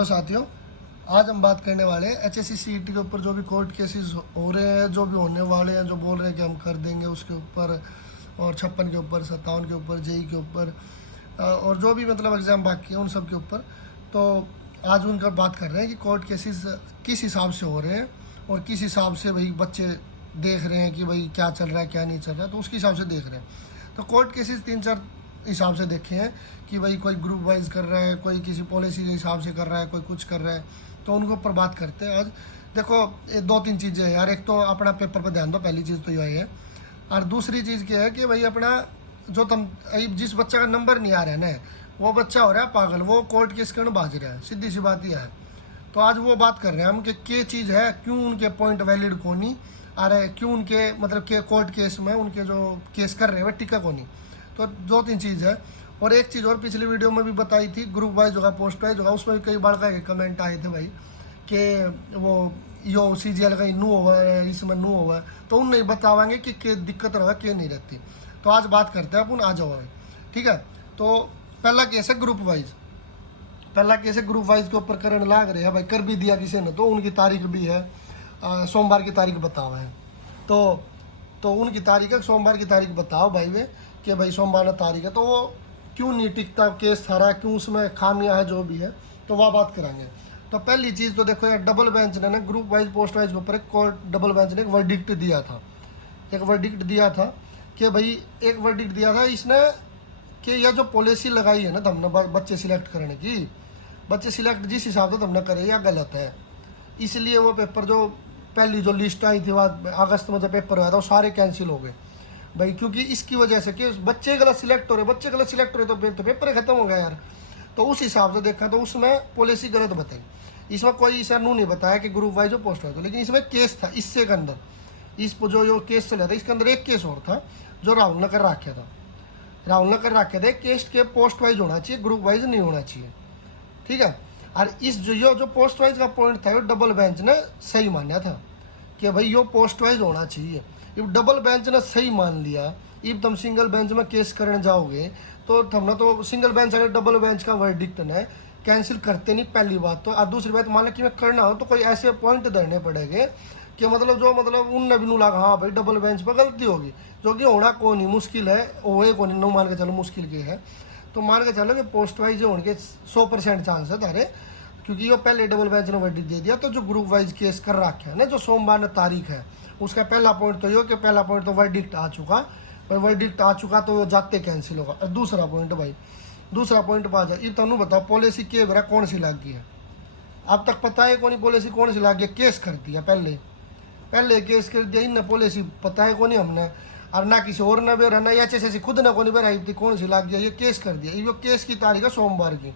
तो साथियों, आज हम बात करने वाले हैं एचएससी सीईटी के ऊपर जो भी कोर्ट केसेस हो रहे हैं, जो भी होने वाले हैं, जो बोल रहे हैं कि हम कर देंगे उसके ऊपर, और 56 के ऊपर, 57 के ऊपर, जेई के ऊपर, और जो भी मतलब एग्ज़ाम बाकी है उन सब के ऊपर। तो आज उनका बात कर रहे हैं कि कोर्ट केसेस किस हिसाब से हो रहे हैं और किस हिसाब से भाई बच्चे देख रहे हैं कि भाई क्या चल रहा है क्या नहीं चल रहा है, तो उसके हिसाब से देख रहे हैं। तो कोर्ट केसेस 3-4 हिसाब से देखे हैं कि भाई कोई ग्रुप वाइज कर रहा है, कोई किसी पॉलिसी के हिसाब से कर रहा है, कोई कुछ कर रहा है, तो उनको ऊपर बात करते हैं आज। देखो, ये 2-3 चीज़ें हैं यार। एक तो अपना पेपर पर ध्यान दो, पहली चीज़ तो यही है। और दूसरी चीज़ क्या है कि भाई अपना जो तुम जिस बच्चा का नंबर नहीं आ रहा है ना, वो बच्चा हो रहा है पागल, वो कोर्ट केस करने भाज रहा है, सीधी सी बात यह है। तो आज वो बात कर रहे हैं हम कि क्या चीज़ है, क्यों उनके पॉइंट वैलिड को नहीं आ रहे, क्यों उनके मतलब के कोर्ट केस में उनके जो केस कर रहे हैं वो टिका को नहीं। तो 2-3 चीज़ है। और एक चीज़ और पिछली वीडियो में भी बताई थी, ग्रुप वाइज होगा, पोस्ट वाइज होगा, उसमें भी कई बार का कमेंट आए थे भाई कि वो यो CGL का नू हुआ है, इसमें नू हुआ है, तो उन नहीं बतावाएंगे कि दिक्कत रहा क्या नहीं रहती। तो आज बात करते हैं अपन, आ जाओ भाई, ठीक है। तो पहला केस है ग्रुप वाइज। पहला केस है ग्रुप वाइज के ऊपर करंट लाग रहे हैं भाई, कर भी दिया किसी ने, तो उनकी तारीख भी है, सोमवार की तारीख बताओ है। तो उनकी तारीख है, सोमवार की तारीख बताओ भाई वे, कि भाई सोमवार में तारीख है, तो वो क्यों नहीं टिकता केस थारा, क्यों उसमें खामियां है जो भी है, तो वह बात करेंगे। तो पहली चीज़ तो देखो यार, डबल बेंच ने ना ग्रुप वाइज पोस्ट वाइज के ऊपर एक कोर्ट डबल बेंच ने एक वर्डिक्ट दिया था। एक वर्डिक्ट दिया था कि भाई, एक वर्डिक्ट दिया था इसने कि यह जो पॉलिसी लगाई है ना तुमने बच्चे सिलेक्ट करने की, बच्चे सिलेक्ट जिस हिसाब से तुमने करे या गलत है। इसलिए वो पेपर जो पहली जो लिस्ट आई थी वह अगस्त में जब पेपर हुआ था, वो सारे कैंसिल हो गए भाई, क्योंकि इसकी वजह से कि बच्चे गलत सिलेक्ट हो रहे, बच्चे गलत सिलेक्ट हो रहे, तो पेपर खत्म हो गया यार। तो उस हिसाब से देखा तो उसमें पॉलिसी गलत बताई। इसमें कोई सर नहीं बताया कि ग्रुप वाइज जो पोस्ट वाइज, लेकिन इसमें केस था इससे के अंदर, इस जो केस चला था इसके अंदर एक केस और था जो राहुल ने कर रखा था। राहुल ने कर रखे थे केस के पोस्ट वाइज होना चाहिए, ग्रुप वाइज नहीं होना चाहिए, ठीक है। और इस जो पोस्ट वाइज का पॉइंट था वो डबल बेंच ने सही माना था कि भाई यो पोस्ट वाइज होना चाहिए। इब डबल बेंच ने सही मान लिया, इब तुम सिंगल बेंच में केस करने जाओगे तो तुमने तो सिंगल बेंच वाले डबल बेंच का वर्डिक्ट ने कैंसिल करते नहीं, पहली बात तो। और दूसरी बात, मान लो कि मैं करना हो तो कोई ऐसे पॉइंट धरने पड़ेंगे कि मतलब उनने भी लगा हाँ भाई डबल बेंच पर गलती होगी, जो कि होना को नहीं, मुश्किल है, वो को नहीं, मान के चलो मुश्किल के है। तो मान के चलो कि पोस्ट वाइज होने के 100% चांस है तारे, क्योंकि ये पहले डबल बेंच ने वर्डिक्ट दे दिया। तो जो ग्रुप वाइज केस कर रखे है ना, जो सोमवार ने तारीख है, उसका पहला पॉइंट तो ये कि पहला पॉइंट तो वर्डिक्ट आ चुका, भाई वर्डिक्ट आ चुका तो जाते कैंसिल होगा। और दूसरा पॉइंट भाई, दूसरा पॉइंट पा जाए, ये तुम बताओ पॉलिसी के बेरा कौन सी लाग गई है, अब तक पता है कौन पॉलिसी कौन सी लाग गई, केस कर दिया पहले केस कर दिया इनने, पॉलिसी पता है कौन हमने, और ना किसी और ने बेरा ना एचएससी खुद ने कौन बेरा थी कौन सी लाग गया, ये केस कर दिया। ये केस की तारीख है सोमवार की।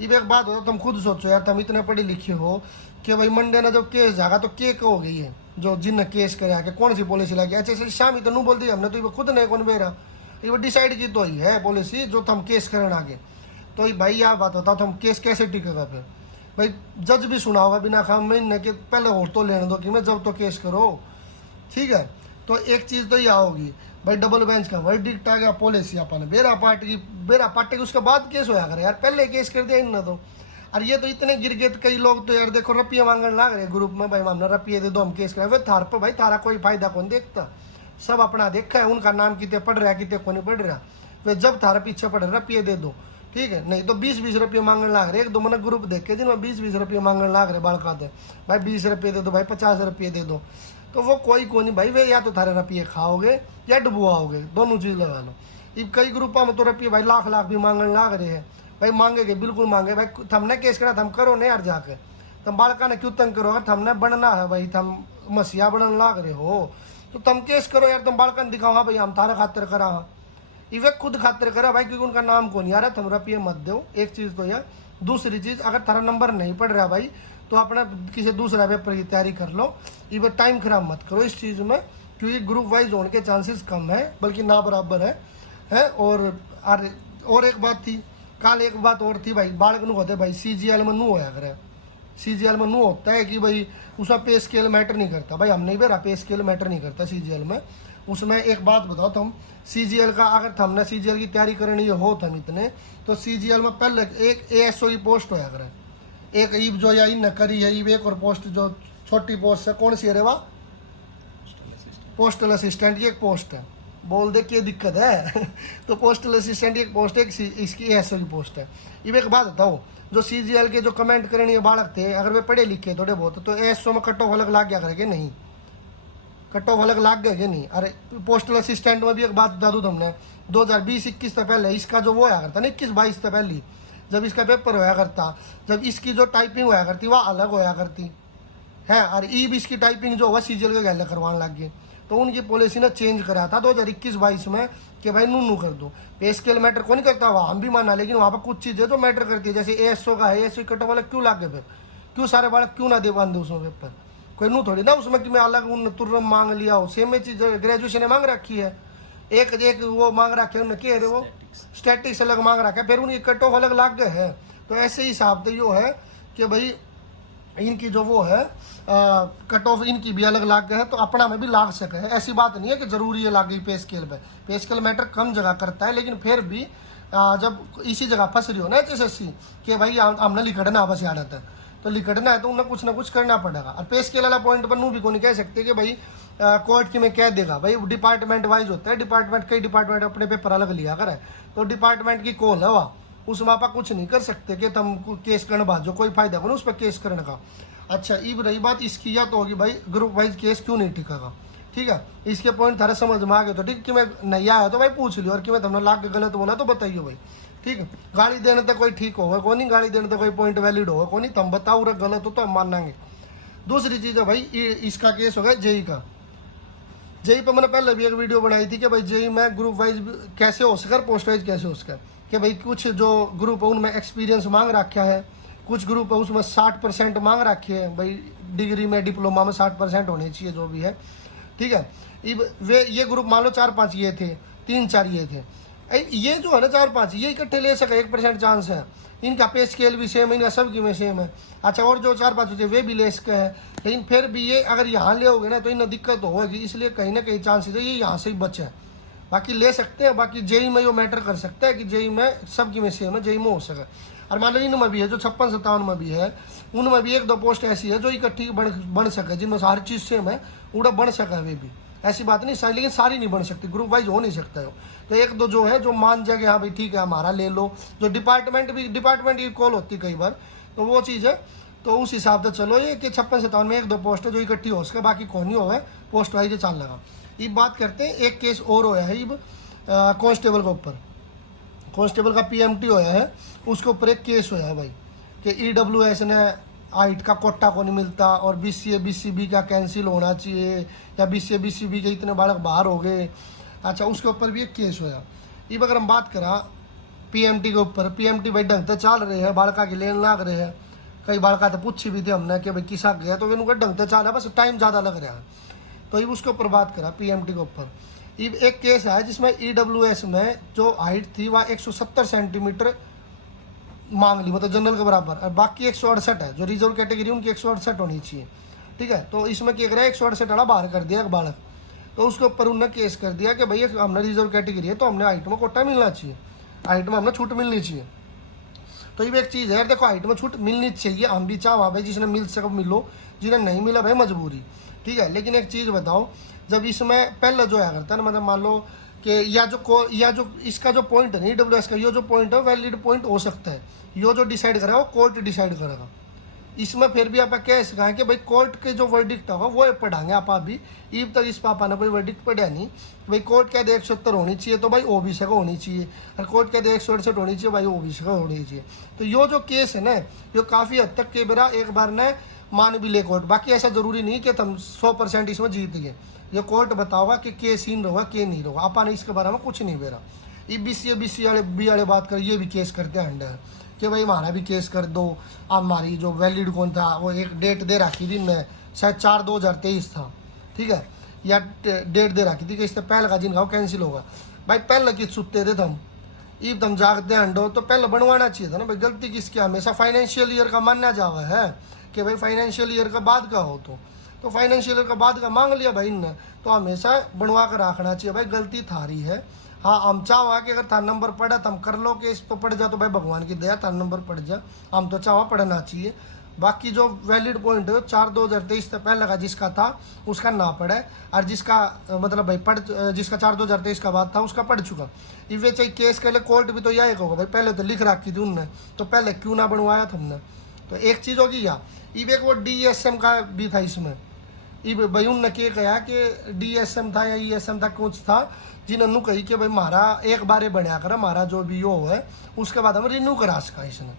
ये एक बात हो, तुम खुद सोचो यार, तुम इतने पढ़े लिखे हो कि भाई मंडे ने जब केस जागा तो के कहोगे ये जो जिनने केस करे आके कौन सी पॉलिसी लगी, अच्छा शाम ही तो नहीं बोल दी हमने, तो ये खुद नहीं कौन बेरा, ये डिसाइड की तो ही है पॉलिसी जो तुम केस करने आगे। तो भाई यह बात होता तो हम केस कैसे टिकेगा फिर भाई, जज भी सुना होगा बिना खाम में कि पहले और तो लेने दो कि मैं जब तो केस करो, ठीक है। तो एक चीज़ तो यह होगी भाई, डबल बेंच का वर्डिक्ट आ गया, पॉलिसी अपन बेरा पार्टी की उसके बाद केस होया करे यार, पहले केस कर दिया इन तो। और ये तो इतने गिर गए, कई लोग तो यार देखो रुपये मांगने लग रहे ग्रुप में, भाई हमने रुपये दे दो हम केस करें, वे थार पर भाई थारा कोई फायदा कौन देखता, सब अपना देखा है, उनका नाम कितने पढ़ रहा है कितने को नहीं पढ़ रहा, वे जब थारा पीछे पढ़ रहे रुपये दे दो, ठीक है। नहीं तो 20-20 रुपये मांगने लग रहे, 1-2 मैंने ग्रुप देखे जिनमें 20-20 रुपये मांगने लग रहे बालका दे, भाई 20 रुपये दे दो, भाई 50 रुपये दे दो, तो वो कोई को नहीं भाई, वे या तो थारे रुपये खाओगे या डुबवाओगे, दोनों चीज़ लगा लो। अब कई ग्रुपों में तो रुपये भाई लाख भी मांगने लग रहे हैं, भाई मांगेगे बिल्कुल मांगे भाई, थमने केस करा थम करो नहीं यार जाके, तुम बालका ने क्यों तंग करो, अगर थमने बनना है भाई, थम मसीहा बनने लग रहे हो तो तुम केस करो यार, तुम बालका ने दिखाओ हाँ भाई हम तारा खातिर करा हाँ, इवे खुद खातिर करा भाई, क्योंकि उनका नाम को नहीं आ रहा, तुम रुपये मत दो, एक चीज़ तो यह। दूसरी चीज़, अगर तारा नंबर नहीं पड़ रहा भाई तो अपना किसी दूसरा पेपर की तैयारी कर लो, इवे टाइम खराब मत करो इस चीज़ में, क्योंकि ग्रुप वाइज होने के चांसेस कम है, बल्कि ना बराबर है। और एक बात थी, कल एक बात और थी भाई, बालक नू होते भाई CGL में नू होया करे, CGL में नू होता है कि भाई उसमें पे स्केल मैटर नहीं करता, भाई हम नहीं बेरा पे स्केल मैटर नहीं करता CGL में। उसमें एक बात बताओ तुम, CGL का अगर हमने CGL की तैयारी करनी हो तुम इतने, तो CGL में पहले एक ASO की पोस्ट होया करे, एक ईब जो या इन करी है, ईब एक और पोस्ट जो छोटी पोस्ट है, कौन सी है रे वाह? पोस्टल असिस्टेंट की एक पोस्ट है। बोल दे क्या दिक्कत है तो पोस्टल असिस्टेंट की एक पोस्ट है, इसकी एसओ की पोस्ट है। ये एक बात बताओ, जो सीजीएल के जो कमेंट करने बालक थे, अगर वे पढ़े लिखे थोड़े बहुत, तो एसओ में कट ऑफ अलग लाग गया करेंगे? नहीं, कट ऑफ अलग लाग गए कि नहीं? अरे पोस्टल असिस्टेंट में भी एक बात बता दूँ तुमने, 2020-21 से पहले इसका जो वो आया करता ना, 21-22 से पहले जब इसका पेपर होया करता, जब इसकी जो टाइपिंग होया करती वह अलग होया करती है, और ईब इसकी टाइपिंग जो हुआ सीजीएल के गैले करवाने लग गए। तो उनकी पॉलिसी ने चेंज करा था 2021-22 में कि भाई नू कर दो। पे स्केल मैटर कौन करता, वहाँ हम भी माना, लेकिन वहाँ पर कुछ चीज़ें जो मैटर करती है, जैसे एएसओ का है, एएसओ कट वाला क्यों लागे, फिर क्यों सारे बालक क्यों ना दे बांधे उसमें पेपर? कोई नू थोड़ी ना उसमें कि मैं अलग उन तुर्रम मांग लिया हो, सेम चीज़ ग्रेजुएशन ने मांग रखी है, एक वो मांग रखे उन्हें क्या है वो स्टैटिक्स अलग मांग रखा है, फिर उनकी कट ऑफ अलग लाग गए हैं। तो ऐसे ही हिसाब से यो है कि भाई इनकी जो वो है कट ऑफ इनकी भी अलग लाग गए है, तो अपना में भी लाग सके है। ऐसी बात नहीं है कि जरूरी है लाग गई पे स्केल पे, पे स्केल मैटर कम जगह करता है, लेकिन फिर भी जब इसी जगह फंस रही हो ना एचएसएससी कि भाई हमने लिखड़ना बस आदत है, तो लिखड़ना है तो उन्हें कुछ ना कुछ करना पड़ेगा। और पे स्केल वाला पॉइंट पर नू भी को नहीं कह सकते कि भाई कोर्ट की में कह देगा, भाई डिपार्टमेंट वाइज होता है, डिपार्टमेंट कई डिपार्टमेंट अपने पेपर अलग लिया करे, तो डिपार्टमेंट की कॉल है वहाँ, उसमें आप कुछ नहीं कर सकते कि तुम केस करने बाजो, कोई फायदा को ना उस पर केस करने का। अच्छा, अब रही बात इसकी, या तो होगी भाई ग्रुप वाइज केस क्यों नहीं टिकेगा, ठीक है, इसके पॉइंट थारे समझ में आ गए तो ठीक, कि मैं नहीं आया तो भाई पूछ लियो, और कि मैं तुमने लाग के गलत बोला तो बताइए भाई, ठीक है। गाड़ी देने तक कोई ठीक होगा कौन नहीं, गाड़ी देने तक कोई पॉइंट वैलिड होगा कौन नहीं, तुम बताओ रे गलत हो तो हम मानेंगे। दूसरी चीज़ है भाई इसका केस होगा जेई का। जेई पर मैंने पहले भी एक वीडियो बनाई थी कि भाई जेई में ग्रुप वाइज कैसे हो सका, पोस्ट वाइज कैसे हो सका, कि भाई कुछ जो ग्रुप है उनमें एक्सपीरियंस मांग रखा है, कुछ ग्रुप है उसमें 60% मांग रखी है, भाई डिग्री में डिप्लोमा में 60% होने चाहिए जो भी है, ठीक है। वे ये ग्रुप मान लो 4-5 ये थे, 3-4 ये थे, ये जो है ना 4-5 ये इकट्ठे ले सके, 1% चांस है, इनका पे स्केल भी सेम है, इनका सबकी में सेम है। अच्छा, और जो 4-5 होते वे भी ले सके हैं, लेकिन फिर भी ये अगर यहाँ ले होगे ना तो इन्हें दिक्कत होगी, इसलिए कहीं ना कहीं चांसेस है ये यहाँ से ही बचे हैं। बाकी ले सकते हैं, बाकी जेई में जो मैटर कर सकता है कि जेई में सबकी में सेम है, जेई में हो सके। और मान लो इनमें भी है जो 56-57 में भी है, उनमें भी 1-2 पोस्ट ऐसी है जो इकट्ठी बन सके, जिनमें सारी चीज़ सेम है, उड़ा बन सका वे भी, ऐसी बात नहीं सारी, लेकिन सारी नहीं बन सकती, ग्रुप वाइज हो नहीं सकता है। तो 1-2 जो है जो मान जाए हाँ भाई ठीक है हमारा ले लो, जो डिपार्टमेंट की कॉल होती कई बार, तो वो चीज़ है, तो उस हिसाब से चलो ये कि 56-57 में 1-2 पोस्ट है जो इकट्ठी हो सके, बाकी कौन ही हो पोस्ट वाइज चाल लगा। ये बात करते हैं, एक केस और होया है अब कांस्टेबल के ऊपर, कांस्टेबल का पीएमटी होया है, उसके ऊपर एक केस होया है भाई कि ईडब्ल्यूएस ने हाइट का कोटा को नहीं मिलता और बीसीए बीसीबी का कैंसिल होना चाहिए, या बीसीए बीसीबी के इतने बालक बाहर हो गए। अच्छा, उसके ऊपर भी एक केस होया। अब अगर हम बात करा पीएमटी के ऊपर, पीएमटी भाई ढंग से चल रहे हैं, बालका की लेन लाग रहे हैं, कई बालका तो पूछी भी थे हमने कि भाई किसा गया, तो उनका ढंग से चल रहा है, बस टाइम ज़्यादा लग रहा है। तो अब उसके ऊपर बात करा पीएमटी के ऊपर, अब एक केस है जिसमें ईडब्ल्यूएस में जो हाइट थी वह 170 सेंटीमीटर मांग ली, मतलब जनरल के बराबर, और बाकी 168 है, जो रिजर्व कैटेगरी उनकी 168 होनी चाहिए, ठीक है। तो इसमें क्या करा 168 वाला बाहर कर दिया एक बालक, तो उसके ऊपर उन्होंने केस कर दिया कि भाई हमने रिजर्व कैटेगरी है तो हमने हाइट में कोटा मिलना चाहिए, हाइट में हमने छूट मिलनी चाहिए। तो ये एक चीज़ है, देखो हाइट में छूट मिलनी चाहिए, हम भी चाह भाई जिसने मिल सके मिलो, जिन्हें नहीं मिला भाई मजबूरी, ठीक है। लेकिन एक चीज़ बताओ, जब इसमें पहले जो है करता है ना, मतलब मान लो कि या जो इसका जो पॉइंट है ना ईडब्ल्यूएस का, ये जो पॉइंट है वैलिड पॉइंट हो सकता है, ये जो डिसाइड करेगा वो कोर्ट डिसाइड करेगा। इसमें फिर भी आप कह सकें कि भाई कोर्ट के जो वर्डिक्ट होगा वो पढ़ाएंगे आप भी, ईब तक इस पापा ने कोई वर्डिक्ट पढ़ा नहीं, भाई कोर्ट कह दे 170 होनी चाहिए तो भाई ओबीसी का होनी चाहिए, और कोर्ट कह दे 168 होनी चाहिए भाई ओबीसी का होनी चाहिए। तो ये जो केस है ना, ये काफ़ी हद तक के बेरा एक बार ने मान भी ले कोर्ट, बाकी ऐसा जरूरी नहीं कि तुम 100% इसमें जीत गए, ये कोर्ट बताओगा कि के सीन रहोगा के नहीं रहोगा, आपा ने इसके बारे में कुछ नहीं बेरा। ये बीसी वाले बात कर, ये भी केस करते हैं अंडर कि भाई हमारा भी केस कर दो, हमारी जो वैलिड कौन था वो एक डेट दे रखी थी मैं, शायद 4/2023 था, ठीक है, या डेट दे रखी थी कि इससे पहले का जिनका वो कैंसिल होगा। भाई पहले किस सुते थे तुम, ईब तुम जागते अंडो तो पहले बनवाना चाहिए था ना भाई, गलती किसकी, हमेशा फाइनेंशियल ईयर का मानना जावा है कि भाई फाइनेंशियल ईयर का बाद का हो, तो फाइनेंशियल ईयर का बाद का मांग लिया भाई इनने, तो हमेशा बनवा कर रखना चाहिए भाई, गलती थारी है, हाँ हम चाहो कि अगर थार नंबर पड़ा तो हम कर लो केस, तो पड़ जा तो भाई भगवान की दया थार नंबर पड़ जा, हम तो चाहो पढ़ना चाहिए। बाकी जो वैलिड पॉइंट है 4/2023 से पहले का जिसका था उसका ना पड़े, और जिसका मतलब भाई जिसका 4/2023 का बाद था उसका पड़ चुका। इवे चाहिए केस के लिए कोर्ट भी तो यही कहोगा भाई पहले तो लिख रखी थी उनने, तो पहले क्यों ना बनवाया था हमने। तो एक चीज़ होगी या इवे वो DSM का भी था इसमें, इब भाई उनने क्या कहा कि DSM था या ESM था कुछ था, जिन्होंने कही कि भाई हमारा एक बार बनया कर हमारा जो भी यो है, उसके बाद हम रिन्यू करा सका इसने।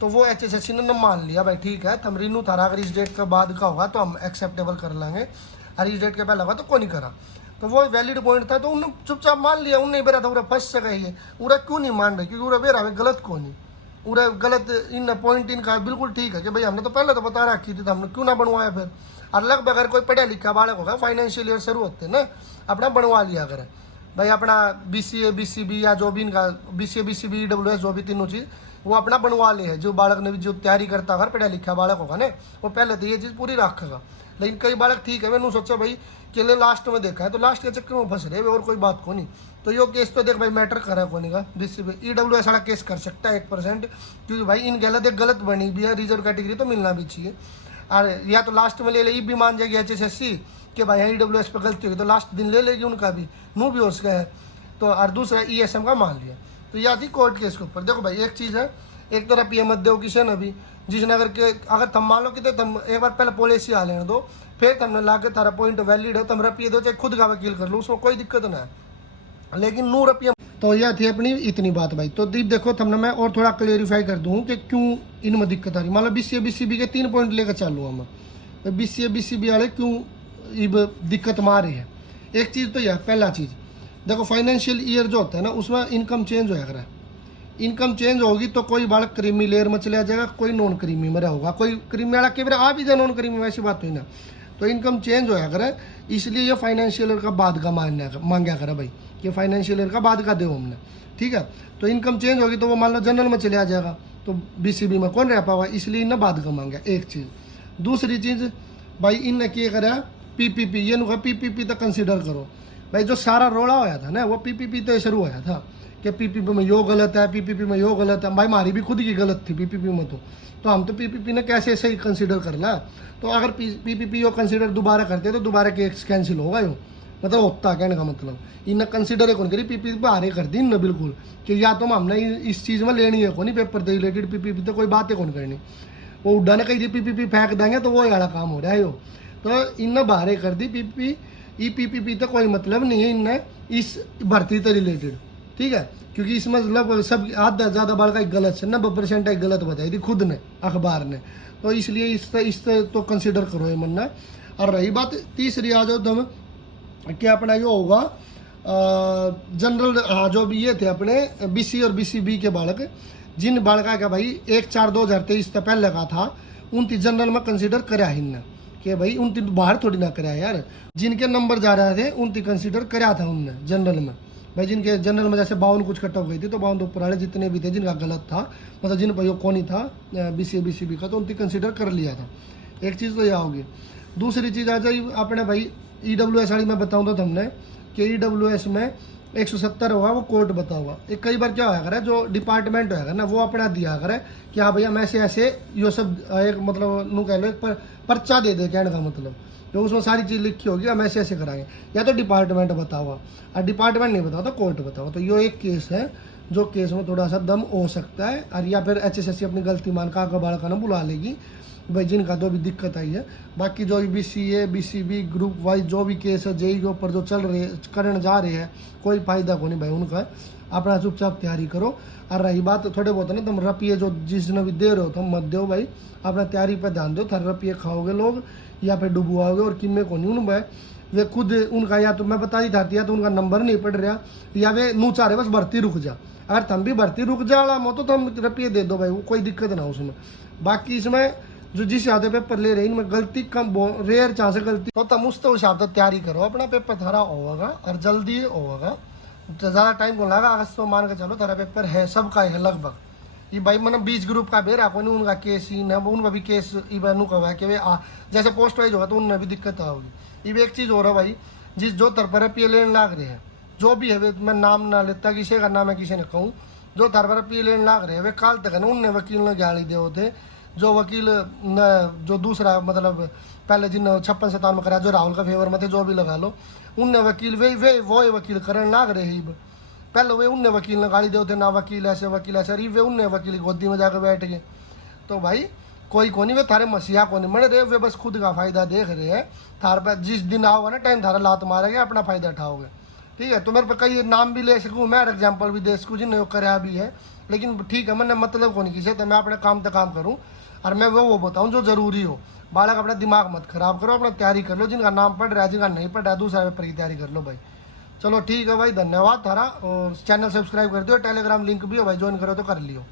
तो वो HSSC ने मान लिया भाई ठीक है हम रिन्यू थारा अगर इस डेट के बाद का होगा तो हम एक्सेप्टेबल कर लेंगे, और इस डेट के पहले होगा तो कोई नहीं करा। तो वो वैलिड पॉइंट था तो उन्होंने चुपचाप मान लिया, उन्हें बेरा था उरा फंस सका ही है, उरा क्यों नहीं मान रहे, क्योंकि उरा बेरा गलत को नहीं, उरा गलत इन पॉइंट इनका बिल्कुल ठीक है कि भाई हमने तो पहले तो बता रखी थी तो हमने क्यों ना बनवाया फिर। और लगभग अगर कोई पढ़ा लिखा बालक होगा फाइनेंशियल ईयर शुरू होते ना अपना बनवा लिया करे भाई, अपना BCA BCB या जो भी इनका BCA BCB EWS जो भी तीनों चीज़ वो अपना बनवा ले है। जो बालक ने जो तैयारी करता अगर पढ़ा लिखा बालक होगा ना वो पहले तो ये चीज़ पूरी रखेगा। लेकिन कई बालक ठीक है मैंने सोचा भाई के लिए लास्ट में देखा है तो लास्ट के चक्कर में फंस रहे और कोई बात को नहीं। तो यो केस तो देख भाई मैटर करा कोनी का BCB EWS वाला केस कर सकता है 1%, क्योंकि भाई इन गलत बनी भी है, रिजर्व कैटेगरी तो मिलना भी चाहिए। और या तो लास्ट में ले ले भी मान जाएगी HSSC कि भाई EWS पे गलती होगी तो लास्ट दिन ले लेगी उनका भी, नू भी हो सका है। तो और दूसरा ESM का मान लिया। तो या थी कोर्ट केस के ऊपर। देखो भाई एक चीज़ है, एक तरफ ये मत दो किसी ने भी जिसने अगर तुम मान लो कि तुम एक बार पहले पॉलिसी आ लेने दो, फिर तुमने ला के तारा पॉइंट वैलिड है तुम रपिए दो चाहे खुद का वकील कर लो उसमें कोई दिक्कत ना है, लेकिन नू रपिया। तो यह थी अपनी इतनी बात भाई। तो दीप देखो तुमने मैं और थोड़ा क्लेरिफाई कर दूँ कि क्यों इनमें दिक्कत आ रही। मान लो BCA BCB के 3 पॉइंट लेकर चालू हम तो BCA BCB वाले क्यों इब दिक्कत मार रही है। एक चीज़ तो यह पहला चीज़ देखो फाइनेंशियल ईयर जो होता है ना उसमें इनकम चेंज होया करे, इनकम चेंज होगी तो कोई बालक क्रीमी लेयर में चला जाएगा, कोई नॉन क्रीमी में होगा, कोई क्रीमी वाला के आ भी जाए नॉन क्रीमी, वैसी बात हुई ना। तो इनकम चेंज होया करे इसलिए ये फाइनेंशियल ईयर का बाद का मांगा करे भाई कि फाइनेंशियल ईयर का बाद का दो हमने, ठीक है। तो इनकम चेंज होगी तो वो मान लो जनरल में चले आ जाएगा तो BCB में कौन रह पावा, इसलिए इन्हें बाद का मांगा। एक चीज़ दूसरी चीज़ भाई इनने क्या करा PPP, ये नुका PPP तक कंसिडर करो भाई। जो सारा रोड़ा होया था ना वो PPP तो शुरू होया था कि PPP में यो गलत है, PPP में यो गलत है। भाई हमारी भी खुद की गलत थी PPP में, तो हम तो PPP ने कैसे सही कंसिडर कर ला। तो अगर PPP यो कंसिडर दोबारा करते तो दोबारा केस कैंसिल होगा यो, मतलब होता कहने का मतलब इन्हें कंसिडर कौन करी PPP बाहर कर दी इन्हें बिल्कुल कि या तो हमने इस चीज़ में लेनी है कौन पेपर से रिलेटेड PPP तो कोई बातें कौन करनी, वो उड्डा ने कही थी PPP फेंक देंगे तो वो वाला काम हो रहा है यो। तो इन्हें बाहर कर दी PPP PPP तो कोई मतलब नहीं है इन्हें इस भर्ती से रिलेटेड, ठीक है। क्योंकि इसमें मतलब सब आधा ज़्यादा बाल का 90% गलत बताई थी खुद ने अखबार ने, तो इसलिए इस तो कंसिडर करो ये मन्ना। और रही बात तीसरी आ जाओ तुम क्या अपना ये होगा जनरल, हाँ जो भी ये थे अपने BC और BCB के बालक, जिन बालका का भाई 1/4/2023 से पहले का था उन जनरल में कंसिडर करा इनने कि भाई उन बाहर थोड़ी ना कराया यार, जिनके नंबर जा रहे थे उन कंसिडर करा था उनने जनरल में भाई। जिनके जनरल में जैसे 52 कुछ कट हो गई थी तो 52 ऊपर वाले जितने भी थे जिनका गलत था मतलब जिन पर कौन ही था BCA BCB का तो उनकी कंसिडर कर लिया था। एक चीज़ तो यह होगी। दूसरी चीज़ आ जाए अपने भाई EWS वाली मैं बताऊँ तो हमने कि EWS में 170 होगा वो कोर्ट बता हुआ। एक कई बार क्या होया करे जो डिपार्टमेंट होगा ना वो अपना दिया करे कि हाँ भैया हम ऐसे ये सब एक मतलब नू कह लो पर्चा दे दे कहने का मतलब, जो उसमें सारी चीज़ लिखी होगी हम ऐसे कराएंगे, या तो डिपार्टमेंट बता हुआ और डिपार्टमेंट नहीं बताओ तो कोर्ट बताओ। तो ये एक केस है जो केस में थोड़ा सा दम हो सकता है, और या फिर HSSC अपनी गलती मान का बालका ना बुला लेगी भाई जिनका जो भी दिक्कत आई है। बाकी जो BCA BCB ग्रुप वाइज जो भी केस है JEE के ऊपर जो चल रहे करने जा रहे हैं कोई फायदा को नहीं भाई उनका, अपना चुपचाप तैयारी करो। और रही बात थोड़े बहुत ना तुम रपिए जो जिसने भी दे रहे हो तुम मत दो भाई, अपना तैयारी पर ध्यान दो। थर रपिए खाओगे लोग या फिर डुबुआओगे और किम्मे को नहीं उन वे खुद उनका या तो मैं बता ही था या तो उनका नंबर नहीं पड़ रहा या वे नू चाह रहे बस भर्ती रुक जा। अगर तुम भी भर्ती रुक जा मो तो तुम रपिए दे दो भाई, वो कोई दिक्कत ना उसमें। बाकी इसमें जो जिस हिसाब से पेपर ले रहे हैं इनमें गलती कम रेयर चांस है गलती, तो तुम उस हिसाब से तैयारी करो अपना पेपर थारा होगा और जल्दी होगा, ज़्यादा टाइम को लगा। अगस्त में मान के चलो थारा पेपर है सबका है लगभग। ये भाई मतलब 20 ग्रुप का बेरा को नहीं उनका केस ही ना उनका भी केस इबू का है कि वे जैसे पोस्ट वाइज होगा तो उनमें भी दिक्कत होगी। ये भी एक चीज़ हो रहा भाई जिस जो तरफ रपिए लेने लाग रहे हैं जो भी है वे मैं नाम ना लेता किसी का नाम है किसी ने कहूँ जो थार पर पी लेने लाग रहे वे काल तक है ना उनने वकील ने गाली दे होते जो वकील न जो दूसरा मतलब पहले जिन 56-57 में कराया जो राहुल का फेवर में थे जो भी लगा लो उनने वकील वे वो वकील करने लाग रहे ही पहले वे उनने वकील ने गाली दे होते ना वकील ऐसे अरे वे उनने वकील गोदी में जाकर बैठ गए। तो भाई कोई कोनी वे थारे मसीहा को नहीं मर रहे वे बस खुद का फायदा देख रहे हैं। थार पर जिस दिन आओगे ना टाइम थारा लात मारेंगे अपना फायदा उठाओगे, ठीक है। तो मेरे पे कई नाम भी ले सकूँ मैं एग्जाम्पल भी दे सकूँ जिन्हें कराया भी है, लेकिन ठीक है मैंने मतलब को नहीं किसी तो मैं अपने काम तक काम करूँ और मैं वो बताऊँ जो ज़रूरी हो। बालक अपना दिमाग मत खराब करो, अपना तैयारी कर लो, जिनका नाम पढ़ रहा है जिनका नहीं पढ़ रहा है दूसरा पेपर की तैयारी कर लो भाई। चलो ठीक है भाई, धन्यवाद थारा। और चैनल सब्सक्राइब कर दो, टेलीग्राम लिंक भी हो भाई, ज्वाइन करो तो कर लियो।